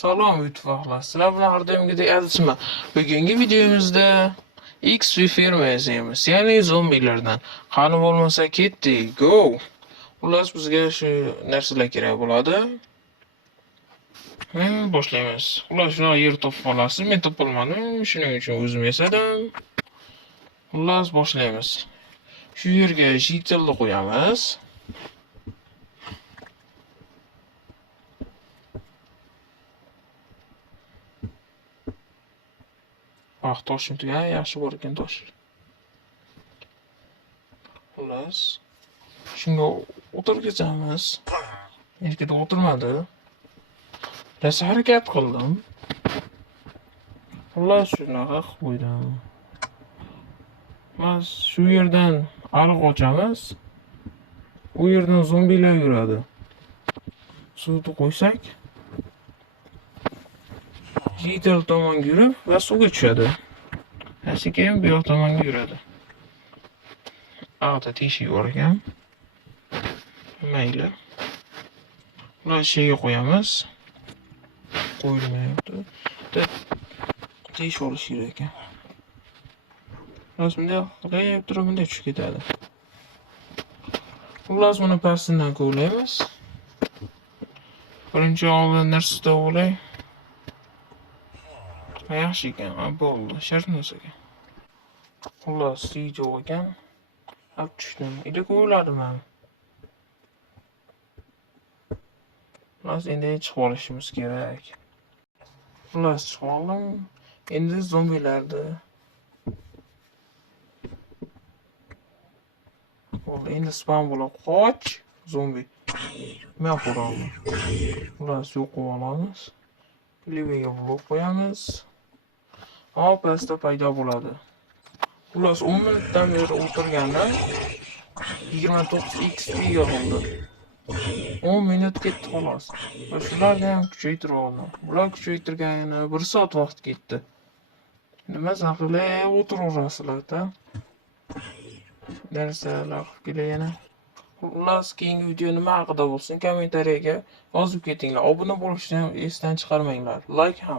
Salom ittifoqlar. Sizlar bilan har doimgidek azizman. Bugungi videomizda X ferma yasaymiz. Ya'ni zombilardan. Qani bo'lmasa ketdik. Go. Xullas bizga shu narsalar kerak bo'ladi. Boshlaymiz. Xullas shuna yer topib olasiz. Men topolmadim. Shuning uchun o'zim yasadim. Xullas boshlaymiz. Shu yerga jitilni qo'yamiz. Toshim tugan, yaxshi bor ekan tosh. Xullas, shunga o'tirgizamiz. Erkida o'tirmadi. Rosa harakat qildim. Xullas, shunaqa qilib qo'ydim. Mas shu yerdan ariq ochamiz. U yerdan zombilar yuradi. Suvni qo'ysak, jitel tomonga yurib va suvga tushadi. Keyin bu yoq tomonga yuradi. Ağda teshik bor ekan. Mayli. Buni sheyga qo'yamiz. Qo'yilmayapti. Teshib olish kerak ekan. Bunday qilib turib bunday tushib ketadi. Xullas buni pastidan kovlaymiz. Birinchi oldin narsada o'lay. Yaxshi ekan, bo'ldi. Shart narsa ekan. Xullas, video ekan. Olib tushdim. Ila o'yladim men. Xullas, endi chiqib olishimiz kerak. Xullas, chiqib oldim. Endi zombilarni. Endi spam bo'lib qoch. Zombi. Men qo'raman. Xullas, yo'qib olamiz. Liviga blok qo'yamiz. Pastda paydo bo'ladi. Xullas 10 minutdan beri o'tirganda 29 XP yig'ildi. 10 minut ketdi xolos. Va shularni ham kuchaytirib oldim. Bular kuchaytirganini 1 soat vaqt ketdi. Nima qilib o'tiraverasizlar-da? Narsalar qilib yana. Xullas, keyingi video nima haqida bo'lsin, kommentariyaga yozib ketinglar. Obuna bo'lishni esdan chiqarmanglar. Like ham